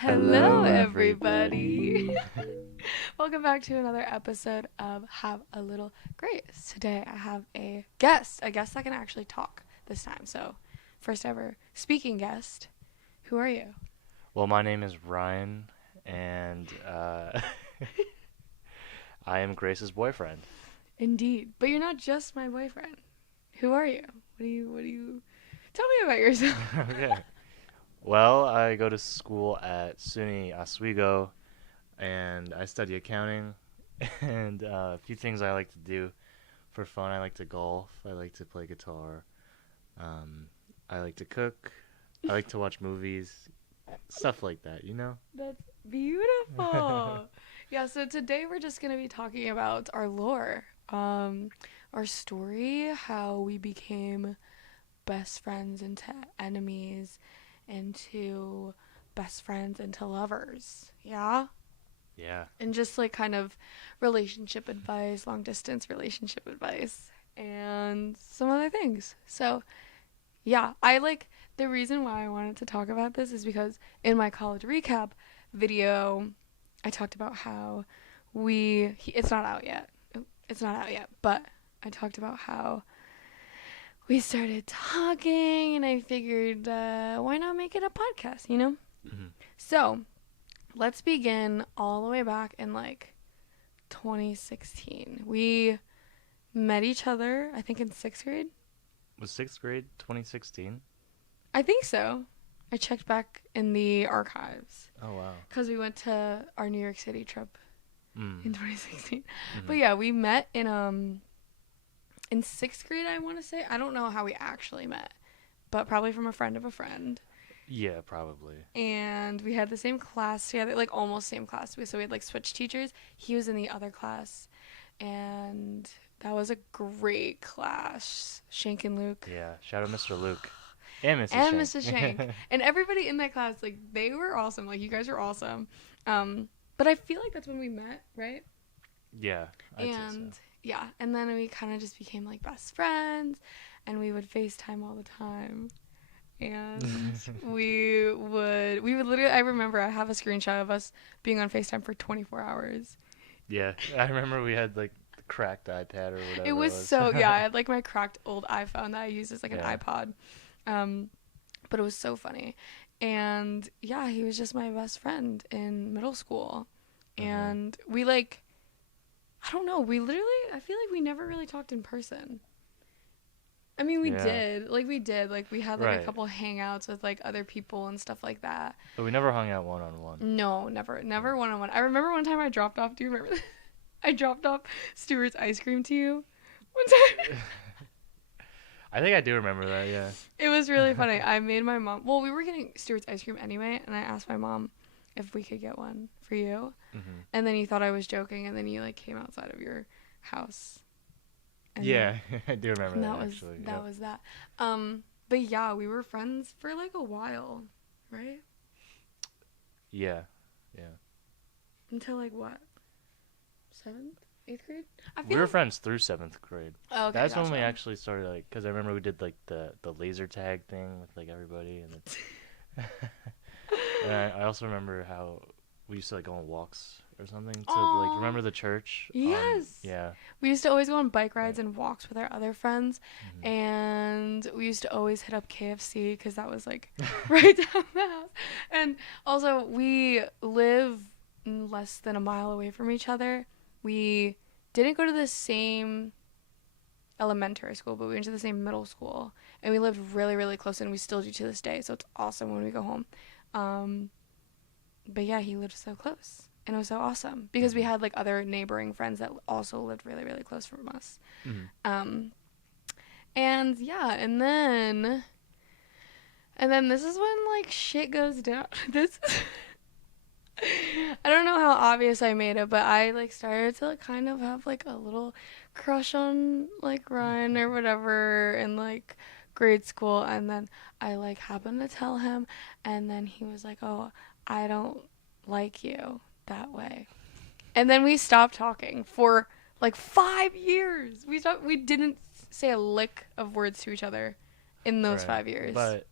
Hello, everybody. Welcome back to another episode of Have a Little Grace. Today I have a guest that can actually talk this time. So, first ever speaking guest. Who are you? Well, my name is Ryan, and I am Grace's boyfriend. Indeed. But you're not just my boyfriend. Who are you? What do you tell me about yourself? Okay. Well, I go to school at SUNY Oswego, and I study accounting. And a few things I like to do for fun. I like to golf. I like to play guitar. Um, I like to cook. I like to watch movies. Stuff like that, you know? That's beautiful. Yeah, so today we're just going to be talking about our lore, our story, how we became best friends into enemies, into best friends into lovers. Yeah? Yeah. And just like kind of relationship advice, long distance relationship advice, and some other things. So, yeah, the reason why I wanted to talk about this is because in my college recap video, I talked about how it's not out yet. It's not out yet, but I talked about how we started talking and I figured, why not make it a podcast, you know? Hmm. So, let's begin all the way back in like 2016. We met each other, I think in 6th grade. Was sixth grade 2016? I think so. I checked back in the archives Oh, wow. because we went to our New York City trip in Mm. 2016. Hmm. But yeah, we met in 6th grade, I want to say. I don't know how we actually met, but probably from a friend of a friend. Yeah, probably. And we had the same class together, like almost same class. So we had like switched teachers. He was in the other class, and that was a great class. Shank and Luke. Yeah. Shout out Mr. Luke. And Mrs. And Shank. Mrs. Shank. And everybody in that class, like, they were awesome. Like, you guys are awesome. But I feel like that's when we met, right? Yeah, I'd say And so. yeah, and then we kind of just became like best friends, and we would FaceTime all the time. And we would literally, I remember I have a screenshot of us being on FaceTime for 24 hours. Yeah, I remember we had like the cracked iPad or whatever It it was was. so, yeah, I had like my cracked old iPhone that I used as like an Yeah. iPod. Um, but it was so funny. And yeah, he was just my best friend in middle school. Hmm. And we like, I don't know, I feel like we never really talked in person. I mean, we Yeah. did. Like, we did. Like, we had, like, a Right. couple hangouts with, like, other people and stuff like that. But we never hung out one on one. No, never one on one. I remember one time I dropped off. Do you remember? I dropped off Stuart's ice cream to you one time. I think I do remember that. Yeah. It was really funny. I made my mom. Well, we were getting Stuart's ice cream anyway, and I asked my mom if we could get one for you. Hmm. And then you thought I was joking, and then you, like, came outside of your house. And Yeah, I do remember And that that was actually. that Yep. was that. But yeah, we were friends for like a while, right? Yeah. Yeah. Until like what? 7th, 8th grade? I We feel were like. friends through seventh grade. Oh, okay, That's when we gotcha. actually started like, cause I remember we did like the laser tag thing with like everybody, and then and I also remember how we used to like go on walks or something to like Oh, remember the church. yes. Yeah. We used to always go on bike rides Right. and walks with our other friends, Hmm. and we used to always hit up KFC because that was like right down the house. And also, we live less than a mile away from each other. We didn't go to the same elementary school, but we went to the same middle school, and we lived really, really close, and we still do to this day. So it's awesome when we go home. Um, but yeah, he lived so close, and it was so awesome because we Hmm. had like other neighboring friends that also lived really, really close from us. Hmm. Um, and yeah, and then this is when like shit goes down. This is I don't know how obvious I made it, but I like started to like kind of have like a little crush on like Ryan or whatever in like grade school, and then I like happened to tell him, and then he was like, "Oh, I don't like you that way." And then we stopped talking for like 5 years. We didn't say a lick of words to each other in those Right. 5 years. But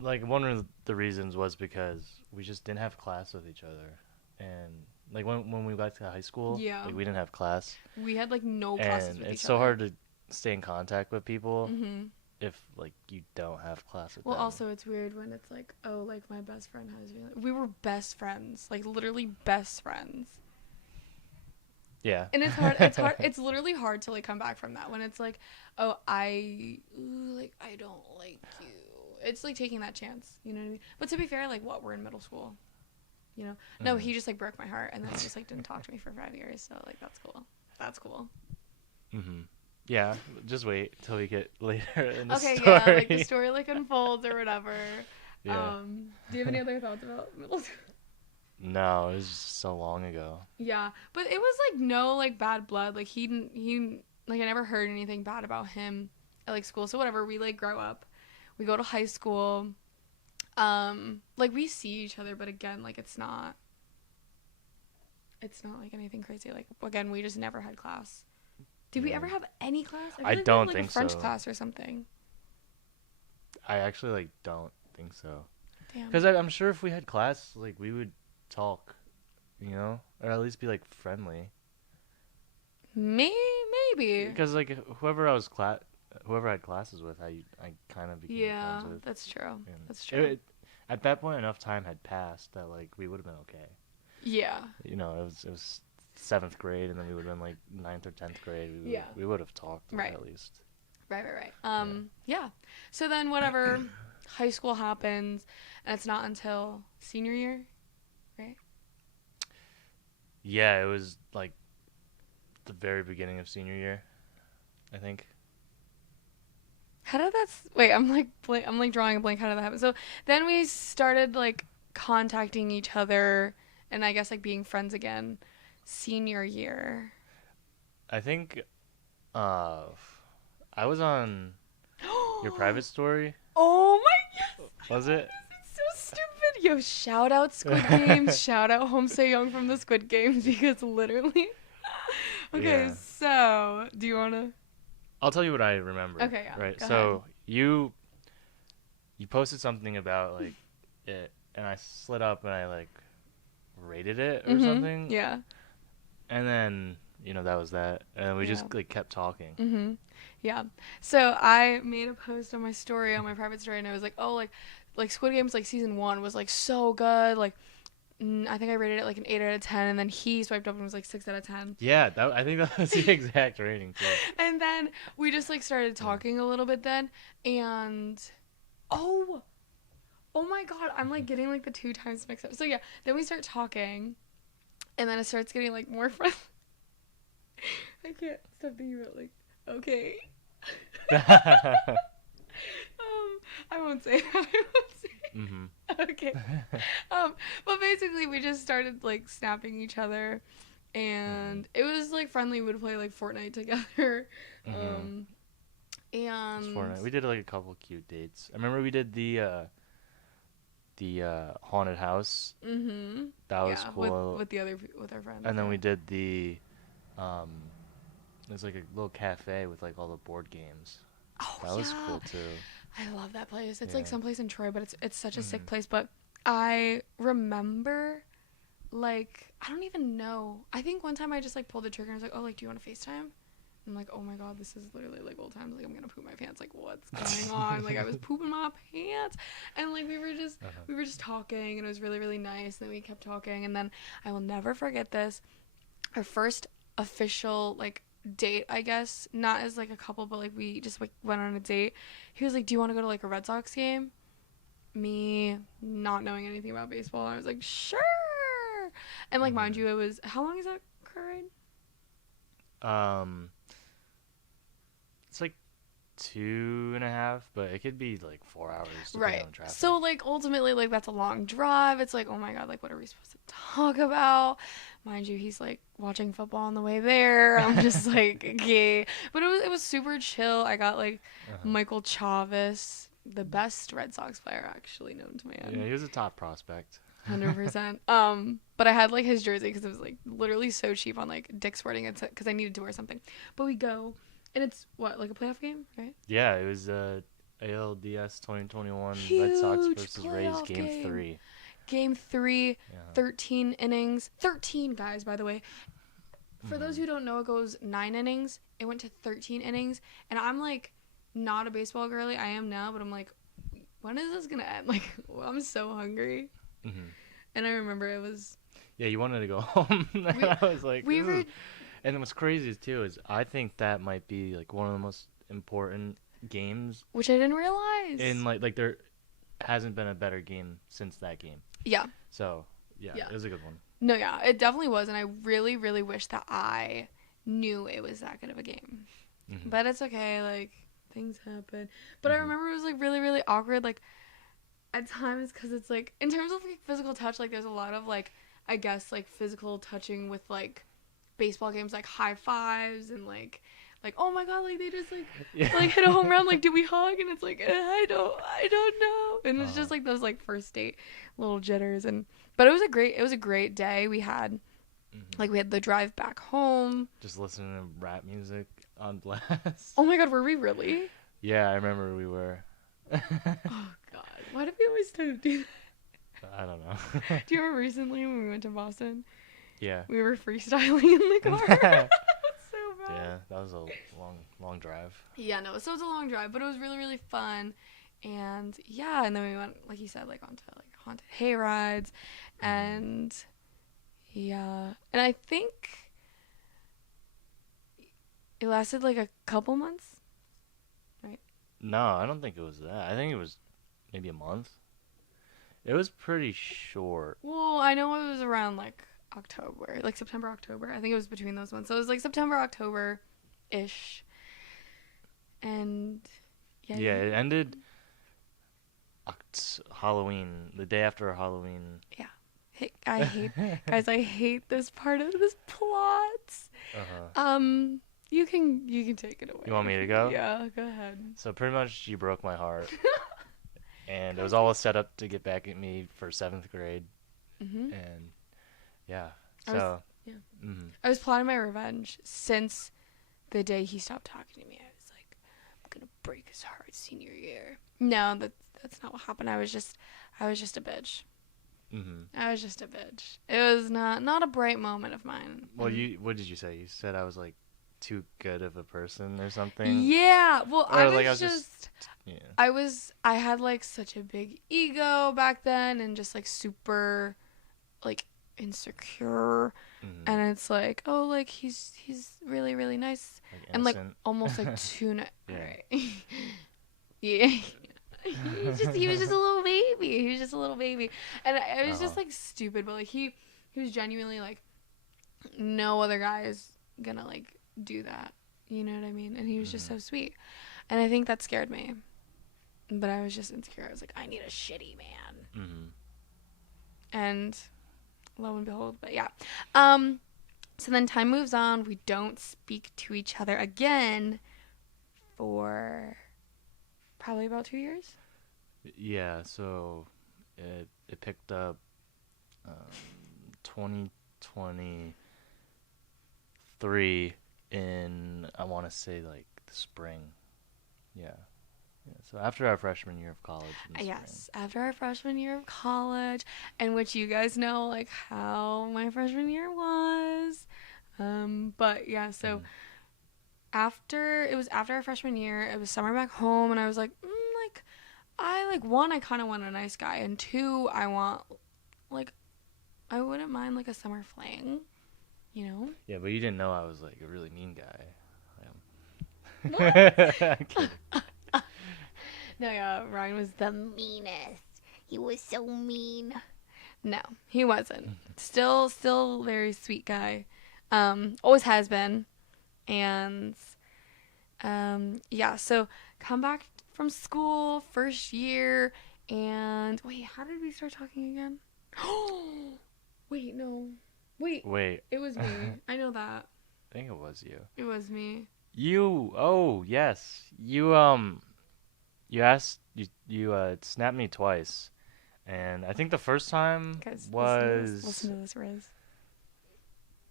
like one of the reasons was because we just didn't have class with each other, and like when we got to high school, Yeah. like we didn't have class, We had like no classes and with it's each so other. hard to stay in contact with people Mhm. if like you don't have class with Well, them. also it's weird when it's like, oh, like my best friend has me. We were best friends, like literally best friends. Yeah. And it's hard. It's hard. It's literally hard to like come back from that when it's like, oh, I don't like you. It's like taking that chance. You know what I mean? But to be fair, like what we're in middle school. You know? No, Mhm. he just like broke my heart and then he just like didn't talk to me for 5 years. So like that's cool. That's cool. Mhm. Yeah. Just wait till we get later in the Okay, story. yeah, like the story like unfolds or whatever. Yeah. Do you have any other thoughts about middle school? No, it was just so long ago. Yeah, but it was like no like bad blood. Like he like I never heard anything bad about him at like school. So whatever, we like grow up. We go to high school. Like we see each other, but again, like it's not like anything crazy. Like again, we just never had class. Did we Yeah. ever have any class? I feel like we had, don't like think a French so. class or something. I actually like don't think so. Damn. Because I'm sure if we had class, like we would talk, you know, or at least be like friendly. Maybe. Because like whoever I had classes with, I kind of became Yeah, friends with. that's true. And That's true. at that point, enough time had passed that like we would have been okay. Yeah. You know, it was seventh grade, and then we would have been like ninth or 10th grade. Yeah. We would have talked Right. at least. Right. Yeah. So then whatever, high school happens, and it's not until senior year, right? Yeah, it was like the very beginning of senior year, I think. How did that? Wait, I'm like drawing a blank. How did that happen? So then we started like contacting each other, and I guess like being friends again, senior year. I think uh I was on your private story, Oh my yes! was it? It's so stupid. Yo, shout out Squid Games. Shout out Home So Young from the Squid Games because literally. Okay, Yeah. so do you wanna? I'll tell you what I remember. Okay, yeah, Right. go So you posted something about like it, and I slid up and I like rated it or something, Yeah. and then that was that, and we Yeah. just like kept talking. Yeah. So I made a post on my story, on my private story, and I was like, oh, like Squid Games, like season 1 was like so good. Like, I think I rated it like an 8 out of 10, and then he swiped up and was like 6 out of 10. Yeah, I think that was the exact rating too. And then we just like started talking a little bit then, and oh my god, I'm like getting like the 2 times mixed up. So yeah, then we start talking, and then it starts getting like more friendly. I can't stop thinking about like, okay. I won't say that. I won't say. Mhm. Okay. But basically we just started like snapping each other, and it was like friendly. We'd play like Fortnite together. Mhm. And Fortnite. We did like a couple cute dates. I remember we did the haunted house. That was cool. with our friends. And then yeah. we did the there's like a little cafe with like all the board games. Oh That was yeah. cool too. I love that place. It's Yeah. like someplace in Troy, but it's such a sick Mhm. place. But I remember, like, I don't even know. I think one time I just like pulled the trigger and I was like, oh, like, do you want to FaceTime? I'm like, oh my god, this is literally like old times. Like, I'm gonna poop my pants. Like, what's going on? Like, I was pooping my pants, and like we were just talking, and it was really really nice. And then we kept talking, and then I will never forget this. Our first official like date, I guess, not as like a couple, but like we just like went on a date. He was like, do you want to go to like a Red Sox game? Me not knowing anything about baseball, I was like, sure. And like mind you, it was, how long is that car ride? It's like 2.5, but it could be like 4 hours depending Right. on traffic. So like ultimately like that's a long drive. It's like, oh my god, like what are we supposed to talk about? Mind you, he's like watching football on the way there. I'm just like, okay. But it was super chill. I got like Michael Chavis, the best Red Sox player actually known to man. Yeah, he was a top prospect. 100%. But I had like his jersey because it was like literally so cheap on like Dick's Sporting Goods because I needed to wear something. But we go, and it's what, like a playoff game, right? Yeah, it was ALDS 2021 Red Sox Huge versus Rays playoff Game game. 3. Game 3, Yeah. 13 innings. 13 guys, by the way. For those Mhm. who don't know, it goes 9 innings. It went to 13 innings. And I'm like, not a baseball girly. I am now, but I'm like, when is this going to end? Like, I'm so hungry. Mhm. And I remember it was. Yeah, you wanted to go home. And We, I was like, we were. "Ugh." And what's crazy too is I think that might be like one of the most important games Which I didn't realize. in like there hasn't been a better game since that game. Yeah. So yeah, Yeah. it was a good one. No, yeah. It definitely was. And I really, really wish that I knew it was that good of a game. Mhm. But it's okay. Like, things happen. But I Mhm. remember it was, like, really, really awkward. Like, at times, because it's, like, in terms of, like, physical touch, like, there's a lot of, like, I guess, like, physical touching with, like, baseball games, like, high fives and, like, oh my god, like, they just, like, Yeah. like, hit a home run, like, do we hug? And it's like, I don't know. And it's just, like, those, like, first date little jitters. But it was a great day. We had, Mhm. we had the drive back home. Just listening to rap music on blast. Oh my god, were we really? Yeah, I remember we were. Oh god, why did we always try to do that? I don't know. Do you remember recently when we went to Boston? Yeah. We were freestyling in the car. That's so bad. Yeah, that was a long drive. Yeah, no, so it was a long drive, but it was really, really fun. And yeah, and then we went, like you said, like onto like haunted hay rides. And yeah, and I think it lasted like a couple months. No, I don't think it was that. I think it was maybe a month. It was pretty short. Well, I know it was around like October, like September, October. I think it was between those months. So it was like September, October ish. And yeah. Yeah, it ended Halloween, the day after Halloween. I hate guys, I hate this part of this plot. Uh-huh. You can take it away. You want me to go? Yeah, go ahead. So pretty much she broke my heart. And it was all set up to get back at me for 7th grade. Mhm. And yeah. I was- So yeah. Mhm. I was plotting my revenge since the day he stopped talking to me. I was like, I'm gonna break his heart senior year. No, that's not what happened. I was just a bitch. Mhm. I was just a bitch. It was not a bright moment of mine. Well, what did you say? You said I was like too good of a person or something? Yeah. Well, Or I like was just yeah. I had like such a big ego back then and just like super like insecure. Mhm. And it's like, oh, like he's really, really nice. Like And like innocent. almost like too nice. Yeah. Right. Yeah. He was just a little baby. He was just a little baby. And it was just Uh-huh. like stupid, but like he was genuinely like no other guy is gonna like do that. You know what I mean? And he was just Mhm. so sweet. And I think that scared me. But I was just insecure. I was like, I need a shitty man. Mhm. And lo and behold, but yeah. So then time moves on. We don't speak to each other again for probably about 2 years. Yeah, so it picked up 2023 in, I want to say, like the spring. Yeah. Yeah. So after our freshman year of college. In the Yes, after our freshman year of college, and which you guys know like how my freshman year was. But yeah, so spring. after our freshman year, it was summer back home, and I was like, like I like one, I kind of want a nice guy, and two, I want like I wouldn't mind like a summer fling, you know? Yeah, but you didn't know I was like a really mean guy. What? I'm kidding. No, yeah, Ryan was the meanest. He was so mean. No, he wasn't. Still very sweet guy. Always has been. And yeah, so come back from school, first year, and wait, how did we start talking again? Wait, no. Wait, Wait, it was me. I know that. I think it was you. It was me. Oh, yes. You snapped me twice. And I think the first time Guys, was listen to this, Riz.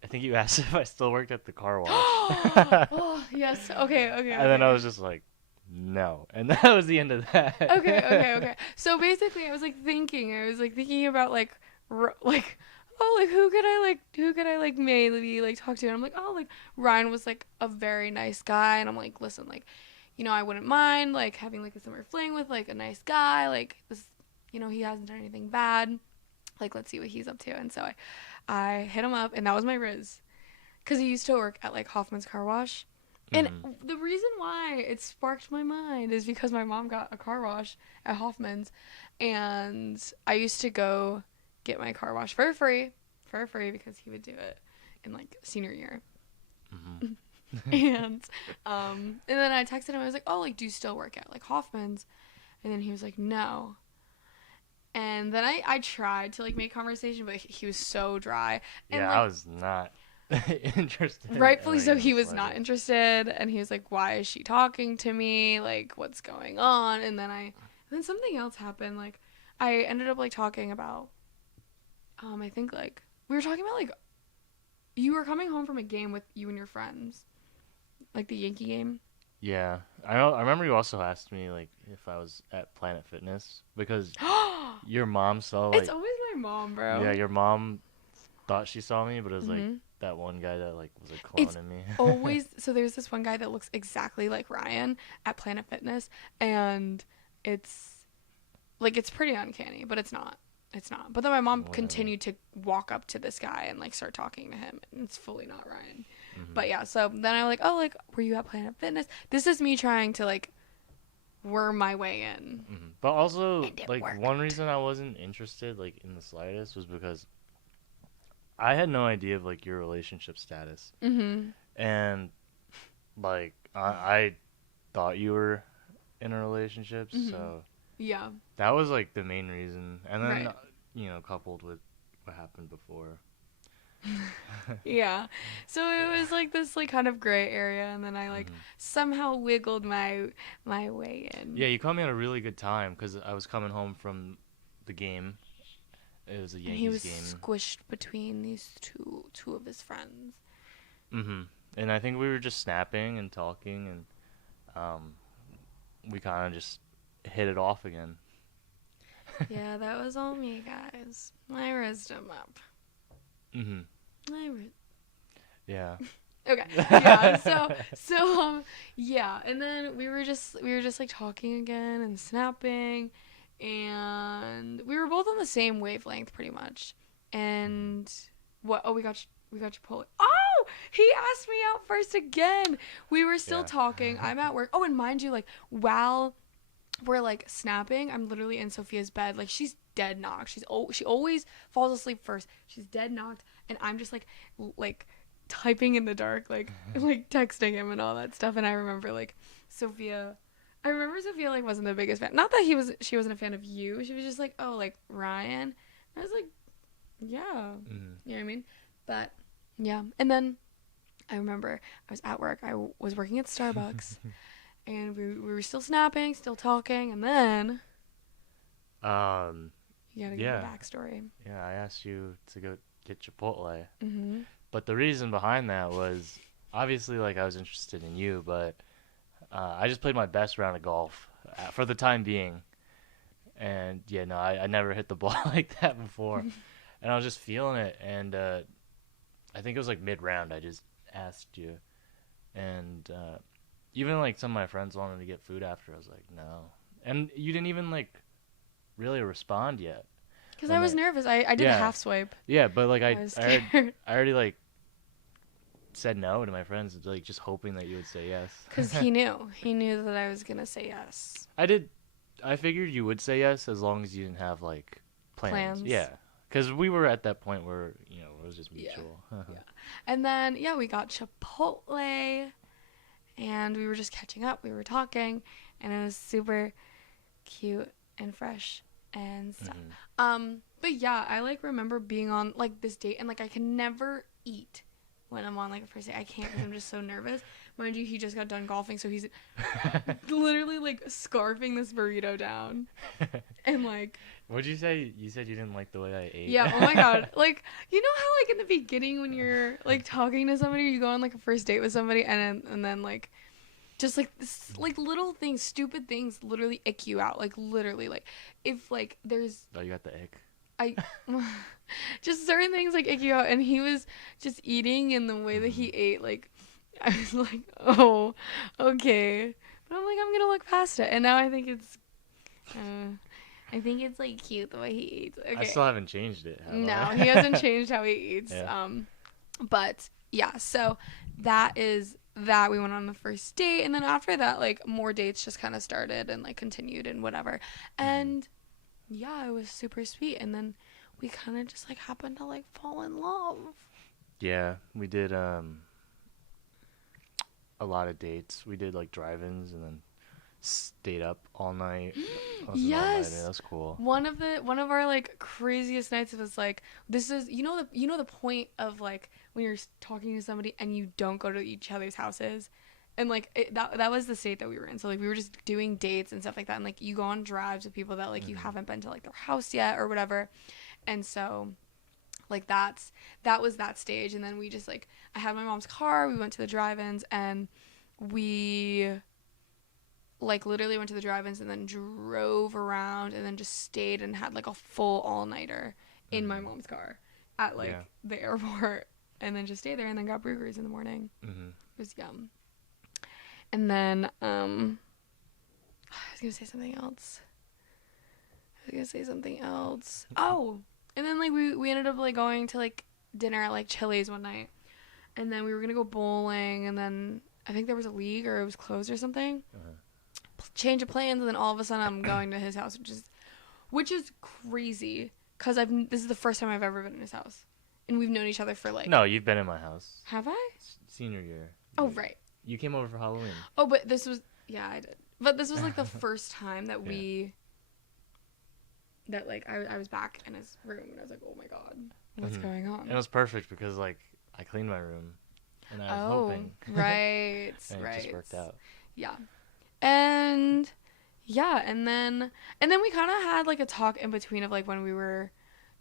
I think you asked if I still worked at the car wash. Oh, yes. Okay. And then I was just like, no. And that was the end of Okay. that. So basically, I was like thinking about like, like, oh, like who could I like maybe like talk to? And I'm like, oh, like Ryan was like a very nice guy, and I'm like, listen, like, I wouldn't mind like having like a summer fling with like a nice guy, like this, he hasn't done anything bad, like let's see what he's up to. And so I hit him up, and that was my Riz, because he used to work at like Hoffman's Car Wash. And Mhm. the reason why it sparked my mind is because my mom got a car wash at Hoffman's, and I used to go get my car wash for free because he would do it in like senior year. Mhm. And then I texted him. I was like, "Oh, like, do you still work at like Hoffman's?" And then he was like, "No." And then I tried to like make conversation, but he was so dry. And Yeah, I like was not interested rightfully like so, in the he was not slightest. interested, and he was like, why is she talking to me, like what's going on? And then something else happened. Like I ended up like talking about I think like we were talking about like you were coming home from a game with you and your friends, like the Yankee game. Yeah, I know. I remember you also asked me like if I was at Planet Fitness because your mom saw It's like always my mom, yeah, bro. your mom thought she saw me, but it was like Hmm. that one guy that like was a clone It's in me. always so there's this one guy that looks exactly like Ryan at Planet Fitness, and it's like it's pretty uncanny, but it's not. It's not. But then my mom Whatever. continued to walk up to this guy and like start talking to him, and it's fully not Ryan. Hmm. But yeah, so then I'm like, oh, like were you at Planet Fitness? This is me trying to like worm my way in, But also, and it like one worked. reason I wasn't interested, like in the slightest, was because I had no idea of like your relationship status, Mhm. and like I thought you were in a relationship, Mhm. so Yeah. that was like the main reason. And then, Right. coupled with what happened before. Yeah. So it Yeah. was like this like kind of gray area, and then I like Hmm. somehow wiggled my way in. Yeah, you caught me at a really good time because I was coming home from the game. It was a And he Yankees was game. squished between these two of his friends. Hmm. And I think we were just snapping and talking, and um, we kind of just hit it off again. Yeah, that was all me, guys. I raised him up. Hmm. I ra- Yeah. okay. Yeah. Yeah, and then we were just like talking again and snapping, and we were both on the same wavelength pretty much. Hmm. And what? Oh, we got Chipotle. Oh, he asked me out first again. We were still Yeah. talking. I'm at work. Oh, and mind you, like while we're like snapping, I'm literally in Sophia's bed. Like she's dead knocked. She always falls asleep first. She's dead knocked, and I'm just like typing in the dark, like texting him and all that stuff. And I remember like Sophia. I remember Sophia like wasn't the biggest fan. Not that she wasn't a fan of you. She was just like, oh, like Ryan. I was like, yeah, Hmm. you know what I mean. But yeah, and then I remember I was at work. I was working at Starbucks, and we were still snapping, still talking, and then um. you gotta give the Yeah. backstory. Yeah. I asked you to go get Chipotle, Mm-hmm. but the reason behind that was obviously like I was interested in you, but I just played my best round of golf for the time being, and yeah, no, I never hit the ball like that before, and I was just feeling it, and I think it was like mid round. I just asked you, and even like some of my friends wanted to get food after. I was like, no, and you didn't even like really respond yet Because I when was they, nervous. I did a yeah, half swipe. yeah, but like I was scared. I already like said no to my friends, like just hoping that you would say yes. Because he knew. He knew that I was gonna say yes. I did. I figured you would say yes as long as you didn't have like plans. Plans. Yeah, because we were at that point where it was just Yeah. mutual. Yeah. And then yeah, we got Chipotle, and we were just catching up. We were talking, and it was super cute and fresh and stuff. Hmm. But yeah, I like remember being on like this date, and like I can never eat when I'm on like a first date. I can't because I'm just so nervous. Mind you, he just got done golfing, so he's literally like scarfing this burrito down, and like What'd you say? You said you didn't like the way I ate. yeah, oh my god, like you know how like in the beginning when you're like talking to somebody, you go on like a first date with somebody, and then like just like this, like little things, stupid things literally ick you out, like literally, like if like there's Oh, you got the ick. I just certain things like ick you out, and he was just eating in the way that he Mhm. ate, like I was like, oh, okay, but I'm like, I'm gonna look past it, and now I think it's like cute the way he eats. I Okay, still haven't changed it, have no, he I? hasn't changed how he eats. Yeah. But yeah, so that is that. We went on the first date, and then after that, like more dates just kind of started and like continued and whatever. Mhm. And yeah, it was super sweet. And then we kind of just like happened to like fall in love. Yeah, we did a lot of dates. We did like drive-ins and then stayed up all night, wasn't all night. Yes. That's cool. One of our like craziest nights was like, this is, you know the point of like when you're talking to somebody and you don't go to each other's houses, and like that was the state that we were in. So like we were just doing dates and stuff like that, and like you go on drives with people that like you Mhm. haven't been to like their house yet or whatever. And so like that was that stage. And then we just like, I had my mom's car, we went to the drive-ins, and we like literally went to the drive-ins and then drove around and then just stayed and had like a full all-nighter in my Mhm. mom's car at Yeah. like the airport, and then just stayed there and then got burgers in the morning. Mhm. It was yum. And then I was gonna say something else. Oh, and then like we ended up like going to like dinner at like Chili's one night, and then we were gonna go bowling, and then I think there was a league or it was closed or something. Uh-huh. Change of plans, and then all of a sudden I'm going to his house, which is crazy because this is the first time I've ever been in his house, and we've known each other for like. No, you've been in my house. Have I? Senior year. Oh You, right. you came over for Halloween. Oh, but this was, yeah, I did. But this was like the first time that Yeah. I was back in his room, and I was like, oh my god, what's Mhm. going And it on? was perfect because like I cleaned my room, and I was Oh, hoping, right, and it right. just worked out. Yeah. And yeah, and then we kind of had like a talk in between of like when we were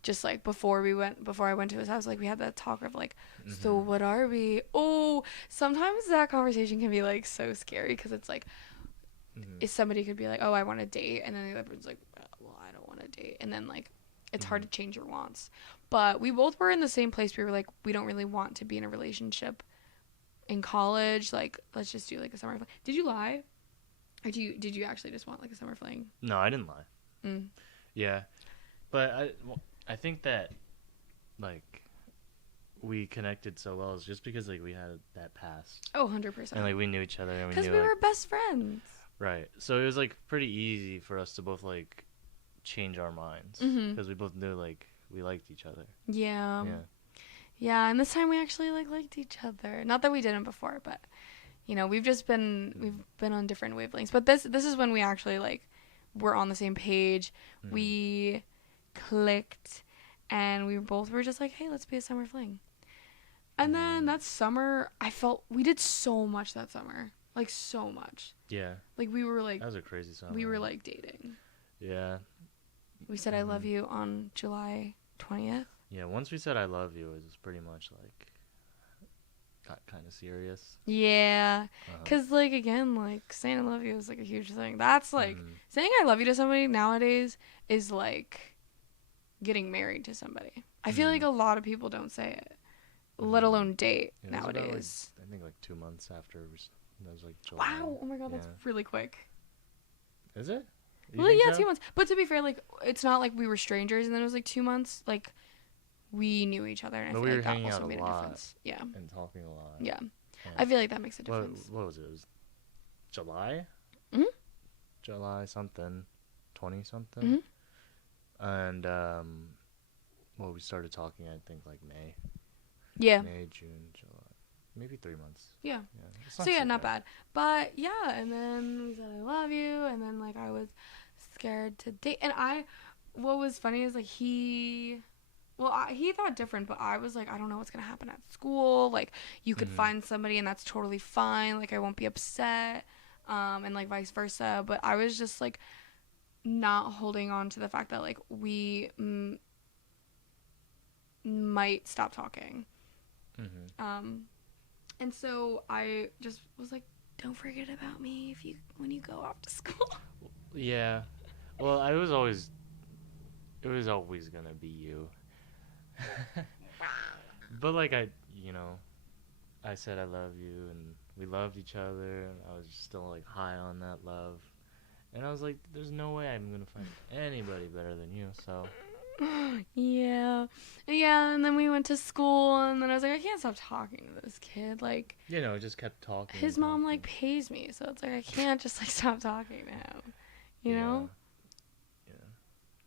just like before I went to his house, like we had that talk of like, so Mhm. what are we? Oh, sometimes that conversation can be like so scary because it's like, Mhm. if somebody could be like, oh, I want to date, and then the other person's like, well, I don't want to date, and then like it's hard to Mhm. change your wants. But we both were in the same place. We were like, we don't really want to be in a relationship in college. Like, let's just do like a summer fling. Did you lie? Or did you actually just want like a summer fling? No, I didn't lie. Mm. Yeah, but I think that like we connected so well is just because like we had that past Oh, and 100%. like we knew each other and we Because knew we like were best friends. right. So it was like pretty easy for us to both like change our minds Mm-hmm. because we both knew like we liked each other. Yeah. Yeah. Yeah, and this time we actually like liked each other. Not that we didn't before, but we've been on different wavelengths. But this is when we actually like were on the same page. Mhm. We clicked, and we both were just like, hey, let's be a summer fling. And then that summer, I felt we did so much that summer, like so much. Yeah. Like we were like That was a crazy summer. we were like dating. Yeah. We said I love Mhm. you on July 20th. Yeah. Once we said I love you, it was pretty much like got kind of serious. Yeah, Uh-huh. cause like again, like saying I love you is like a huge thing. That's like Mhm. saying I love you to somebody nowadays is like getting married to somebody. I feel like Mhm. a lot of people don't say it, let Mhm. alone date Yeah, it was about, like, nowadays. I think like 2 months after that was like July. Wow! Oh my god, Yeah. that's really quick. Is it? You Well, think yeah, so? 2 months. But to be fair, like it's not like we were strangers and then it was like 2 months. Like we knew each other, and I But feel we like were that hanging also out a made a lot. difference. Yeah, And talking a lot. yeah. Yeah. I feel like that makes a What difference. what was it? It was July? Mhm. July something, 20 something. Mhm. And well, we started talking I think like May, Yeah. June, July, maybe 3 months. Yeah. Yeah. It's So not yeah, too not bad. But yeah, and then we said I love you, and then like I was scared to date, and what was funny is like he thought different, but I was like, I don't know what's gonna happen at school. Like you could Mhm. find somebody, and that's totally fine. Like I won't be upset, and like vice versa. But I was just like not holding on to the fact that like we might stop talking. Mhm. And so I just was like, don't forget about me when you go off to school. Yeah. Well, it was always gonna be you. But like you know, I said I love you, and we loved each other, and I was still like high on that love, and I was like, there's no way I'm gonna find anybody better than you. So Yeah. Yeah, and then we went to school, and then I was like, I can't stop talking to this kid. Like, it just kept talking and his mom, talking. like, pays me, so it's like, I can't just, like, stop talking to him. You Yeah. know?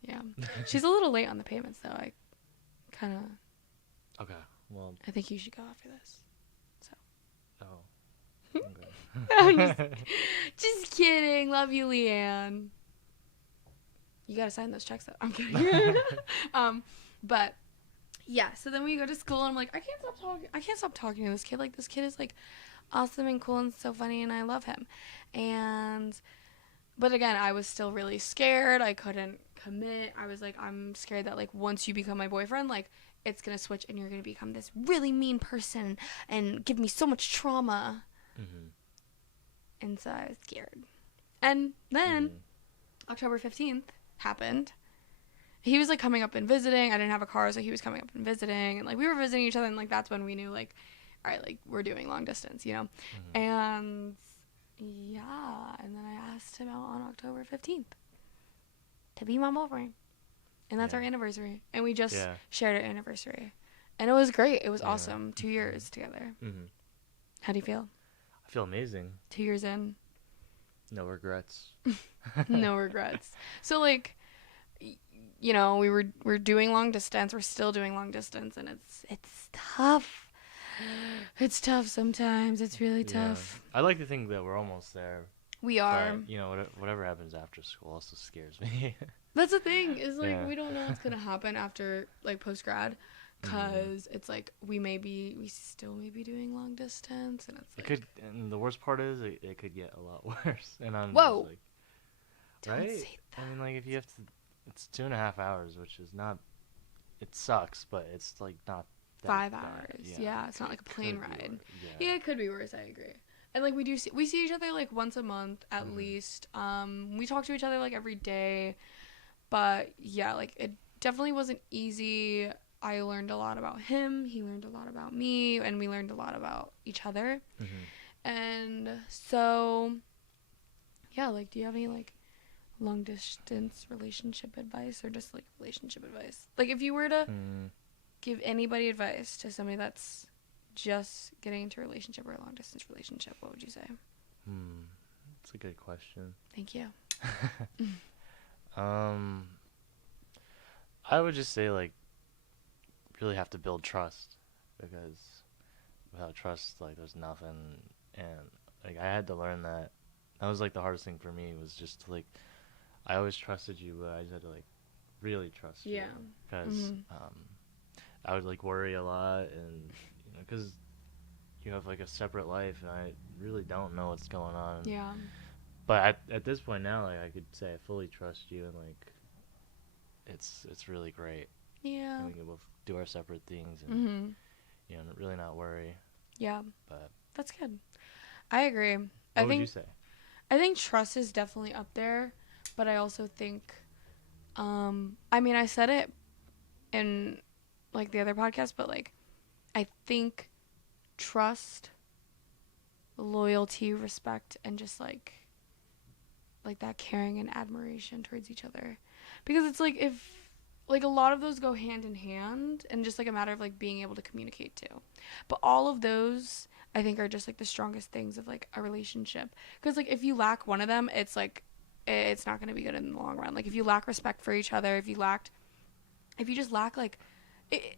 Yeah. She's a little late on the payments, though. I kind of, Okay. Well. I think you should go after this. Oh. I'm Okay. just kidding. Love you, Leanne. You gotta sign those checks, though. I'm kidding. But yeah. So then we go to school, and I'm like, I can't stop talking to this kid. Like, this kid is like awesome and cool and so funny, and I love him. But again, I was still really scared. I couldn't commit. I was like, I'm scared that like once you become my boyfriend, like it's gonna switch, and you're gonna become this really mean person and give me so much trauma. Mm-hmm. And so I was scared. And then October 15th happened. He was like coming up and visiting. I didn't have a car, so he was coming up and visiting, and like we were visiting each other, and like that's when we knew like, all right, like we're doing long distance, you know. And yeah, and then I asked him out on October 15th to be my boyfriend, and that's our anniversary, and we just shared our anniversary, and it was great. It was awesome. 2 years together. How do you feel? I feel amazing. 2 years in. No regrets. No regrets. So like, you know, we're doing long distance. We're still doing long distance, and it's tough. It's tough sometimes. It's really tough. I like to think that we're almost there. We are. But, you know, whatever happens after school also scares me. That's the thing. Is like we don't know what's gonna happen after like post grad, cause it's like we still may be doing long distance, and it's like, it could. And the worst part is it could get a lot worse. And I'm whoa. Just like, right? Don't say that. I mean, like if you have to, it's 2.5 hours, which is not. It sucks, but it's like not. 5 hours. Yeah, it's not like a plane ride. Yeah, it could be worse. I agree. And like we see each other like once a month at least. We talk to each other like every day, but yeah, like it definitely wasn't easy. I learned a lot about him. He learned a lot about me, and we learned a lot about each other. And so, yeah, like, do you have any like long distance relationship advice, or just like relationship advice? Like, if you were to give anybody advice to somebody that's just getting into a relationship or a long distance relationship, what would you say? That's a good question. Thank you. I would just say like really have to build trust, because without trust, like there's nothing. And like I had to learn that. That was like the hardest thing for me, was just to, like, I always trusted you, but I just had to like really trust you. Because I would like worry a lot, and you know, because you have like a separate life, and I really don't know what's going on. Yeah. But at this point now, like I could say I fully trust you, and like it's really great. Yeah. And we can both do our separate things, and you know, really not worry. Yeah. But that's good. I agree. What would you say? I think trust is definitely up there, but I also think, I mean, I said it in like the other podcast, but like, I think trust, loyalty, respect, and just like that caring and admiration towards each other, because it's like, if like a lot of those go hand in hand, and just like a matter of like being able to communicate too, but all of those I think are just like the strongest things of like a relationship, because like if you lack one of them, it's like it's not going to be good in the long run. Like if you lack respect for each other, if you just lack like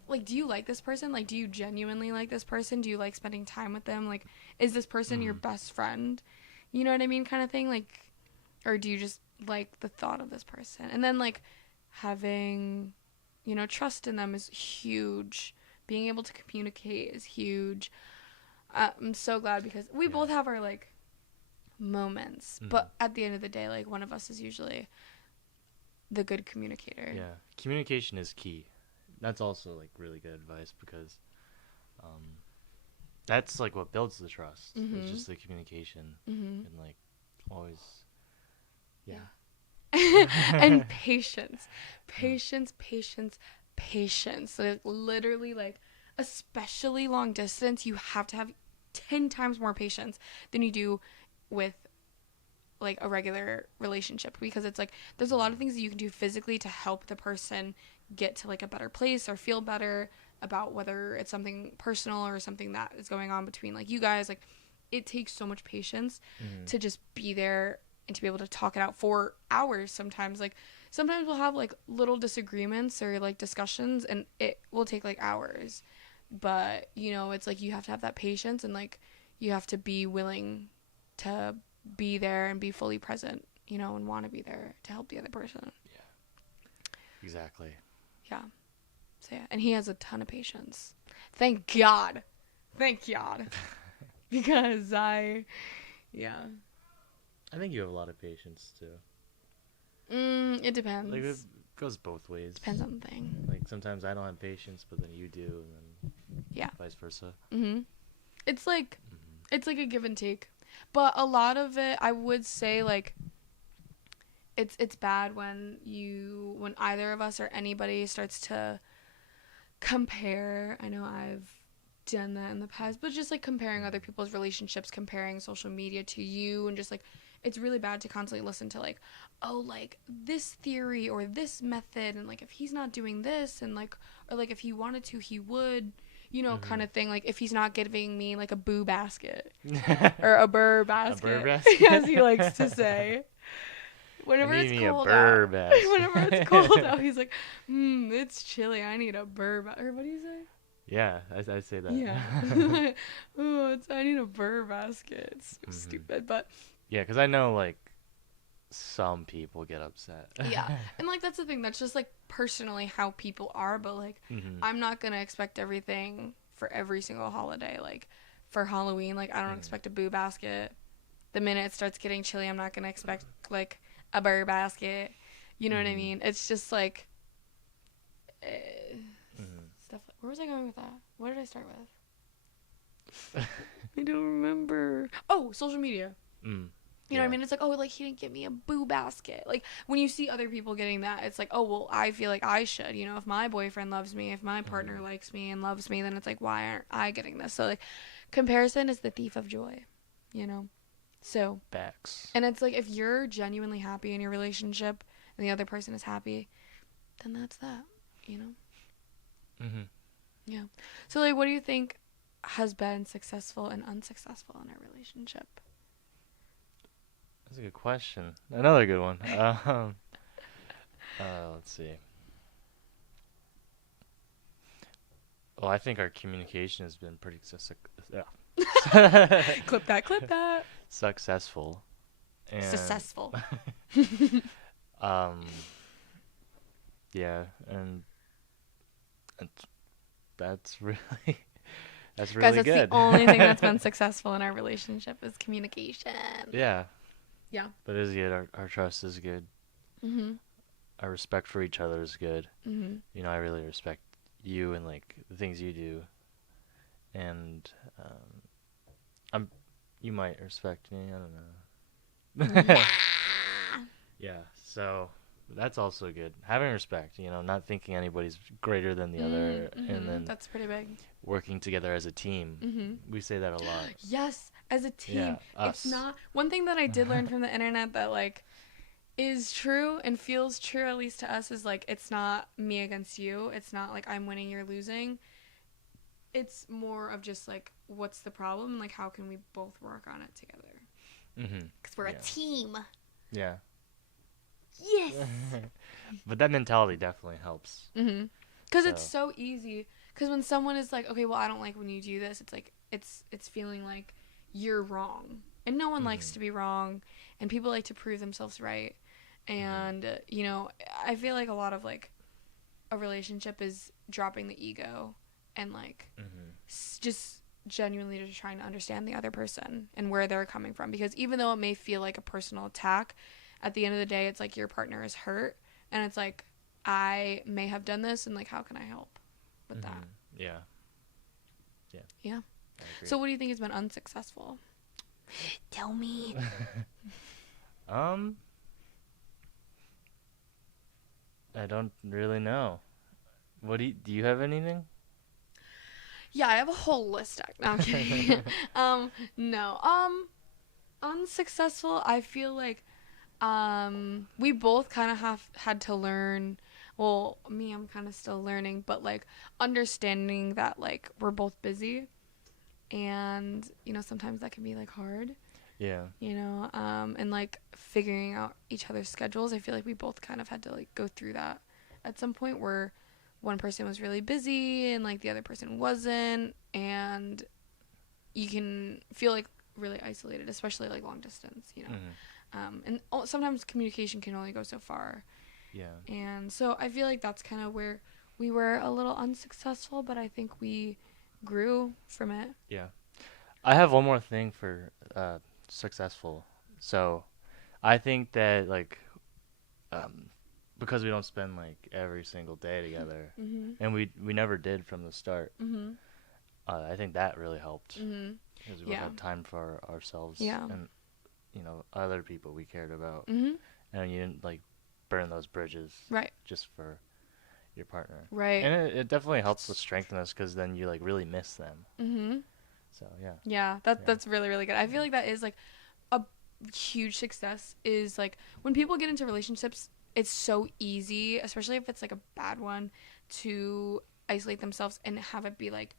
like, do you like this person? Like, do you genuinely like this person? Do you like spending time with them? Like, is this person your best friend? You know what I mean? Kind of thing. Like, or do you just like the thought of this person? And then like having, you know, trust in them is huge. Being able to communicate is huge. I'm so glad, because we both have our like moments, but at the end of the day, like one of us is usually the good communicator. Yeah, communication is key. That's also like really good advice, because that's like what builds the trust. It's Mm-hmm. just the communication Mm-hmm. and like always, yeah. Yeah. And patience. Patience, patience, patience. Like literally like especially long distance, you have to have 10 times more patience than you do with like a regular relationship because it's like there's a lot of things that you can do physically to help the person get to like a better place or feel better about whether it's something personal or something that is going on between like you guys. Like it takes so much patience Mm-hmm. to just be there and to be able to talk it out for hours sometimes. Like sometimes we'll have like little disagreements or like discussions and it will take like hours, but you know it's like you have to have that patience and like you have to be willing to be there and be fully present, you know, and want to be there to help the other person. Exactly. Yeah. So yeah, and he has a ton of patience. Thank God. Thank God. Because yeah. I think you have a lot of patience too. It Like it depends. goes both ways. Depends on the thing. Like sometimes I don't have patience, but then you do, and then Yeah. vice versa. It's like Mm-hmm. it's like a give and take. But a lot of it I would say like it's bad when either of us or anybody starts to compare. I know I've done that in the past, but just like comparing other people's relationships, comparing social media to you, and just like it's really bad to constantly listen to like, oh, like this theory or this method, and like if he's not doing this, and like, or like if he wanted to, he would, you know, kind of thing. Like if he's not giving me like a boo basket Mm-hmm. or a burr A burr basket, as basket. he likes to say. I Whenever need it's me a cold burr out, basket. whenever it's cold out, he's like, it's chilly. I need a burr basket. Or what do you say? Yeah, I say that. Yeah. I need a burr basket. It's so hmm stupid, but Yeah, because I know like some people get upset. yeah. And like that's the thing. That's just like personally how people are, but like hmm I'm not going to expect everything for every single holiday. Like for Halloween, like I don't hmm expect a boo basket. The minute it starts getting chilly, I'm not going to expect like a burr basket. You know what I hmm mean? It's just like hmm stuff. Where was I going with that? What did I start with? I don't remember. Oh, social media. mm. You know what I Yeah. mean? It's like, oh, like he didn't get me a boo basket. Like when you see other people getting that, it's like, oh, well, I feel like I should. You know, if my boyfriend loves me, if my partner hmm likes me and loves me, then it's like, why aren't I getting this? So like, comparison is the thief of joy. You know. So, Backs. and it's like if you're genuinely happy in your relationship and the other person is happy, then that's that. You know. hmm Yeah. So like, what do you think has been successful and unsuccessful in a relationship? That's a good question. Another good one. Let's see. Well, I think our communication has been pretty Clip that, clip that. successful, and Successful. um, yeah, and that's, that's really that's Guys, really that's the good. only thing that's been successful in our relationship is communication. Yeah, Yeah. but it's good. Our trust is good. Mhm. Our respect for each other is good. Mhm. You know, I really respect you and like the things you do, and I'm you might respect me. I don't know. Nah. Yeah, so that's also good. Having respect, you know, not thinking anybody's greater than the other, and then That's pretty big. working together as a team. Mhm. We say that a lot. Yes, as a team, Yeah, it's us. not one thing that I did learn from the internet that like is true and feels true at least to us is like it's not me against you. It's not like I'm winning, you're losing. It's more of just like what's the problem and like how can we both work on it together? Mhm. Cuz we're Yeah. a team. Yeah. Yes. But that mentality definitely helps. Mhm. Cuz it's So, so easy cuz when someone is like, "Okay, well, I don't like when you do this." It's like it's feeling like you're wrong. And no one likes mhm. to be wrong and people like to prove themselves right. Mhm. And you know, I feel like a lot of like a relationship is dropping the ego and like Mhm. just genuinely just trying to understand the other person and where they're coming from because even though it may feel like a personal attack at the end of the day it's like your partner is hurt and it's like I may have done this and like how can I help with that. Mhm. Yeah. Yeah. Yeah. I agree. So what do you think has been unsuccessful? Tell me. um, I don't really know. What do you have anything? Yeah, I have a whole list. No, I'm kidding. No. Unsuccessful. I feel like we both kind of have had to learn. Well, me, I'm kind of still learning, but like understanding that like we're both busy, and sometimes that can be like hard. Yeah. And like figuring out each other's schedules. I feel like we both kind of had to like go through that at some point where one person was really busy and like the other person wasn't, and you can feel like really isolated, especially like long distance. And sometimes communication can only go so far. Yeah. And so I feel like that's kind of where we were a little unsuccessful, but I think we grew from it. Yeah. I have one more thing for successful. So I think that like um because we don't spend like every single day together, Mhm. and we never did from the start. Mhm. I think that really helped Mhm. because we both Yeah. had time for ourselves Yeah. and other people we cared about, Mhm. and you didn't like burn those bridges Right. just for your partner. Right. And it definitely helps to strengthen us because then you like really miss them. Mhm. So yeah. Yeah, Yeah. that's really really good. I feel like that is like a huge success is like when people get into relationships, it's so easy, especially if it's like a bad one, to isolate themselves and have it be like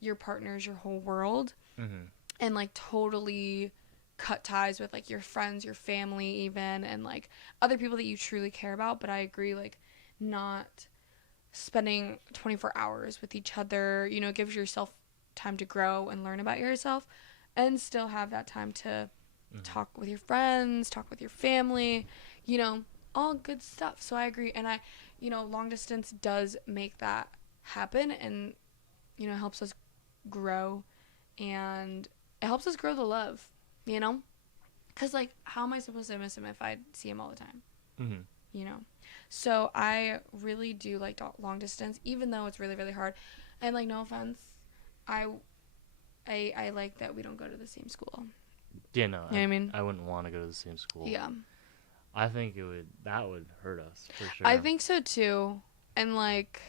your partner's your whole world, Mhm. and like totally cut ties with like your friends, your family even, and like other people that you truly care about. But I agree, like not spending 24 hours with each other, gives yourself time to grow and learn about yourself, and still have that time to Mhm. talk with your friends, talk with your family, all good stuff. So I agree. And long distance does make that happen, and, helps us grow, and it helps us grow the love, you know? Because, like, how am I supposed to miss him if I see him all the time? Mhm. you know. So I really do like long distance, even though it's really really hard. And like no offense, I I like that we don't go to the same school. Yeah, no, You know what I mean? I wouldn't want to go to the same school. Yeah, I think that would hurt us for I sure. think so too. And like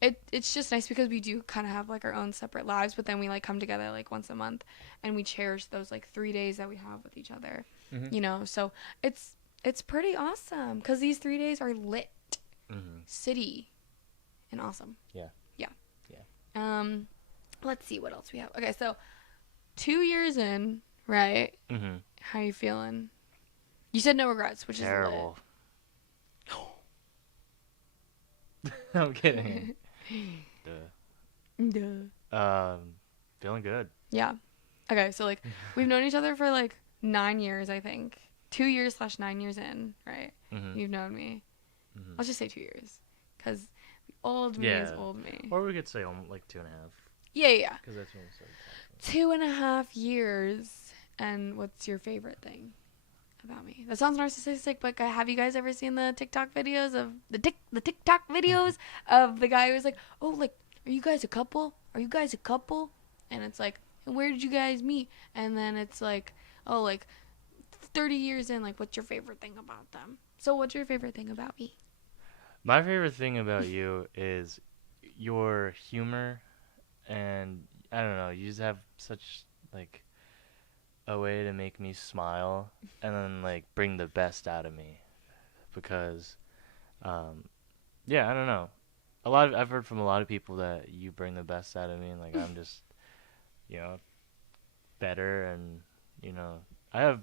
it's just nice because we do kind of have like our own separate lives, but then we like come together like once a month, and we cherish those like 3 days that we have with each other. Mhm. So it's pretty awesome because these 3 days are lit, Mhm. city, and awesome. Yeah. Yeah. Yeah. Let's see what else we have. Okay, so 2 years in, right? Mhm. How are you feeling? You said no regrets, which Terrible. I'm kidding. is lit. Duh. Feeling good. Yeah. Okay, so like we've known each other for like 9 years, I think. 2 years/9 years in, right? Mhm. You've known me. Mhm. I'll just say 2 years, because old me is Yeah. old me. Or we could say like 2.5. Yeah. Because that's when we started talking. 2.5 years. And what's your favorite thing about me? That sounds narcissistic, but have you guys ever seen the TikTok videos of the TikTok videos of the guy who's like, "Oh, like, are you guys a couple? Are you guys a couple?" And it's like, "And where did you guys meet?" And then it's like, "Oh, like 30 years in, like, what's your favorite thing about them?" So, what's your favorite thing about me? My favorite thing about you is your humor, and I don't know, you just have such like a way to make me smile and then like bring the best out of me because um yeah, I don't know. I've heard from a lot of people that you bring the best out of me, and like I'm just, you know, better, and you know, I have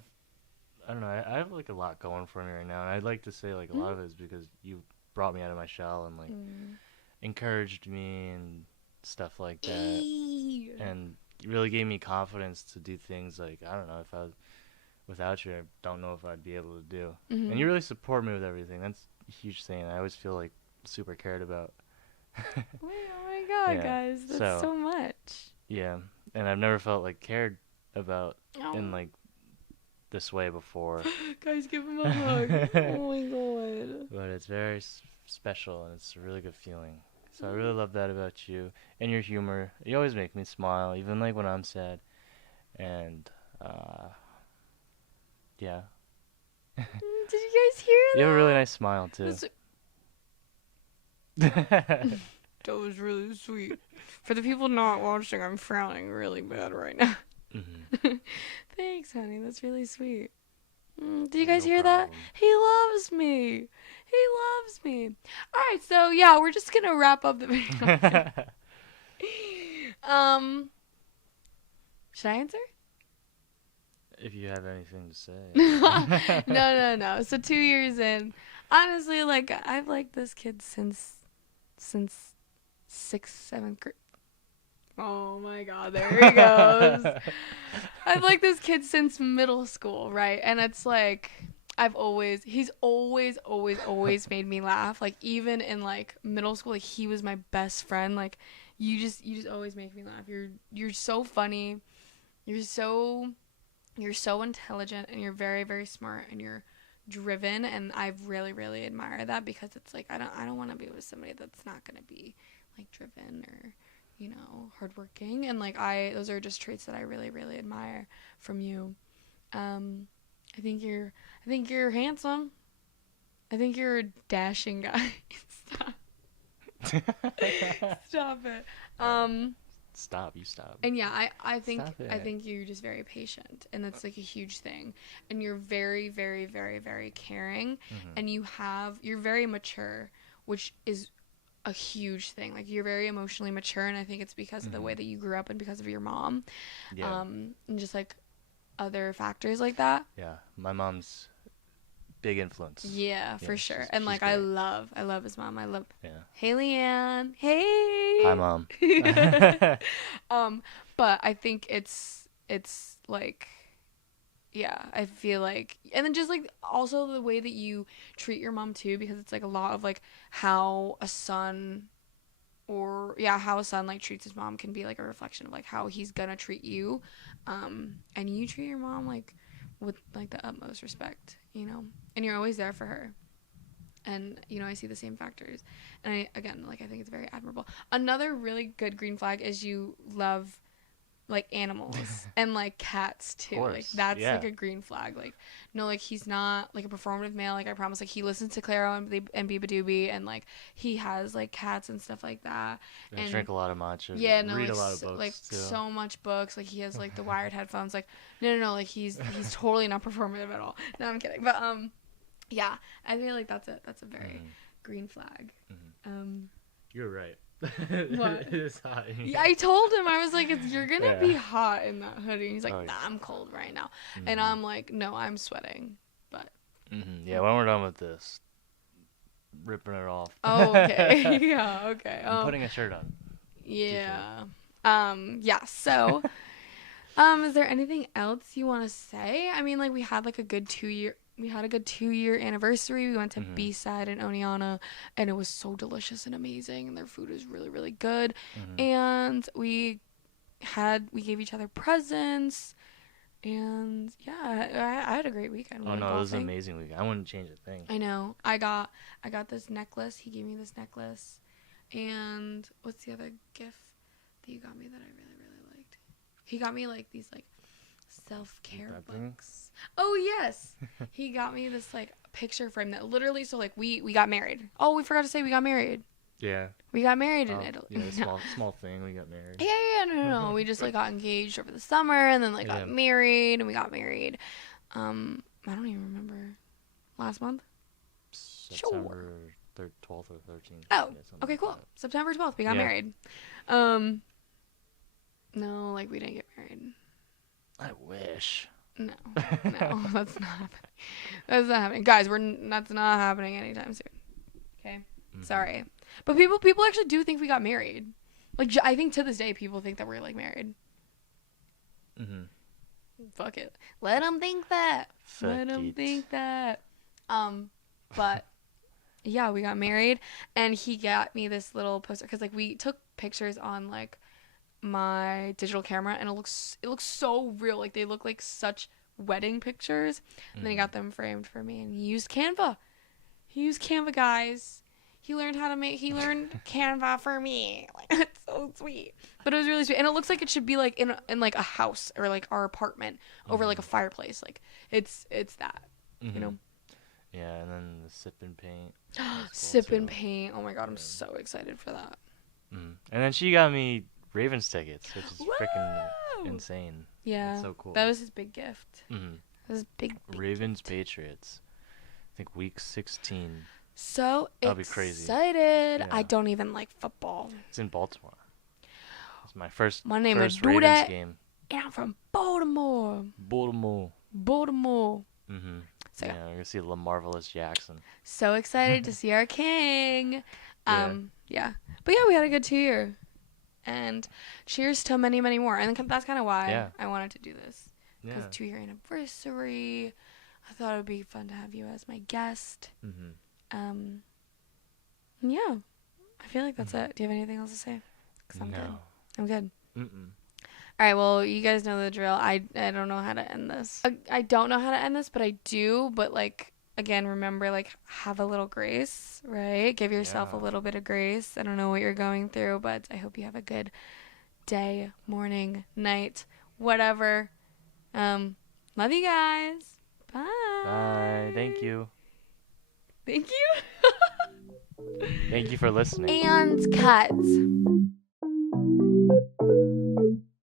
I don't know, I have like a lot going for me right now, and I'd like to say like a lot of it is because you brought me out of my shell and like Mm. encouraged me and stuff like that, Eee. and really gave me confidence to do things like I don't know, if I without you I don't know if I'd be able to do. And you Mhm. really support me with everything. That's a huge thing. I always feel like super cared about. Wait, oh my god, Yeah. guys, that's So so much. yeah, and I've never felt like cared about Oh. in like this way before. Guys, give him a hug. Oh my god. But it's very special, and it's a really good feeling. So I really love that about you and your humor. You always make me smile, even like when I'm sad. And uh, yeah, Did you guys hear you have a really that? nice smile too. That's, that was really sweet. For the people not watching, I'm frowning really bad right now. Hmm. Thanks, honey. That's really sweet. Did you guys No hear that? problem. He loves me. He loves me. All right, so yeah, we're just gonna wrap up the video. um, should I answer? If you have anything to No, say. no. So 2 years in, honestly, like I've liked this kid since sixth, seventh grade. Oh my God, there he goes. I've liked this kid since middle school, right? And it's like he's always made me laugh. Like even in like middle school, like he was my best friend. Like you just always make me laugh. You're so funny. You're so you're so intelligent and you're very very smart and you're driven and I really admire that because it's like I don't want to be with somebody that's not going to be like driven or hardworking and like those are just traits that I really admire from you. um I think you're handsome. I think you're a dashing guy. Stop. Stop it. Stop, you stop. And yeah, Stop I it. think you're just very patient, and that's like a huge thing. And you're very caring, Hmm. and you're very mature, which is a huge thing. Like you're very emotionally mature, and I think it's because of the way Hmm. that you grew up and because of your mom, Yeah, and just like other factors like that. yeah. My mom's big influence. Yeah, Yeah, for sure. she's And she's like great. I love his mom. I love Yeah. Haley Ann. Hi, Hey. mom. um, but I think it's like yeah, I feel like and then just like also the way that you treat your mom too because it's like a lot of like how a son how a son like treats his mom can be like a reflection of like how he's gonna treat you. And you treat your mom like with like the utmost respect, and you're always there for her. And I see the same factors, and I think it's very admirable. Another really good green flag is you love like animals and like cats Of too. Like course. that's like Yeah. a green flag. Like no, like he's not like a performative male. Like I promise. Like he listens to Claro and Biba Doobie, and like he has like cats and stuff like that. I And drink a lot of matcha. yeah, no, Read like a lot of like books too. so much books. Like he has like the wired headphones. Like no. Like he's totally not performative at all. No, I'm kidding. But yeah, I feel like that's a very Hmm. green flag. Hmm. Um, You're right. what? It is hot. Yeah, I told him I was like, you're gonna be Yeah. hot in that hoodie. And he's like, Oh nah, yeah. I'm cold right now. And Hmm. I'm like, no, I'm sweating. But Yeah. When we're done with this, ripping it off. oh, okay, yeah, okay. I'm putting a shirt on. T-shirt. Yeah. Yeah. So, is there anything else you want to say? I mean, like we had like a good 2 year. We had a good 2 year anniversary. We went to Hmm. B-side in Oneana, and it was so delicious and amazing. And their food is really good. Hmm. And we gave each other presents. And yeah, I had a great weekend. We Oh went no, it was an golfing. amazing week. I wouldn't change a thing. I know. I got this necklace. He gave me this necklace. And what's the other gift that you got me that I really liked? He got me like these like self-care That thing? books. Oh yes. He got me this like picture frame that literally so like we got married. Oh, we forgot to say we got married. Yeah. We got married in Oh, Italy. yeah. No. Small thing. We got married. No. We just like got engaged over the summer and then like Yeah. got married and we got married. I don't even remember. Last month? September 12th or 13th. Oh, Yeah, something okay, like cool. that. September 12th, we got Yeah. married. No, like we didn't get married. I wish. No, that's not happening. That's not happening, guys. That's not happening anytime soon. Okay, Mhm. sorry, but people actually do think we got married. Like I think to this day, people think that we're like married. Mhm. Fuck it, let them think that. Let Fuck them it. think that. But yeah, we got married, and he got me this little poster because like we took pictures on like my digital camera, and it looks so real. Like they look like such wedding pictures. And then he got them framed for me, and he used Canva. He used Canva, guys. He learned Canva for me. Like, it's so sweet. But it was really sweet. And it looks like it should be like in like a house or like our apartment over like a fireplace. Like it's that, you know. Yeah, and then the sip and paint. Cool Sip too. and paint. Oh my god, I'm so excited for that. And then she got me Ravens tickets, which is freaking Woo! insane. Yeah. That's so cool. That was his big gift. Mm-hmm. That was his big Ravens gift. Patriots. I think week 16. So That'll be crazy. excited. Yeah. I don't even like football. It's in Baltimore. It's my first name is Ravens game. And I'm from Baltimore. Baltimore. Mm-hmm. So Yeah, we're gonna see LaMarvelous Jackson. so excited to see our king. Yeah. Yeah. But yeah, we had a good 2 year. And cheers to many, many more. And that's kind of why I wanted to do this. Because Yeah. 2 year anniversary. I thought it would be fun to have you as my guest. Mm-hmm. Yeah. I feel like that's it. Do you have anything else to say? 'Cause I'm good. I'm good. Mm-mm. All right, well, you guys know the drill. I don't know how to end this. I don't know how to end this, but I do. But, like, again, remember, like, have a little grace, right? Give yourself a little bit of grace. I don't know what you're going through, but I hope you have a good day, morning, night, whatever. Love you guys. Bye. Bye. Thank you. Thank you. Thank you for listening. And cut.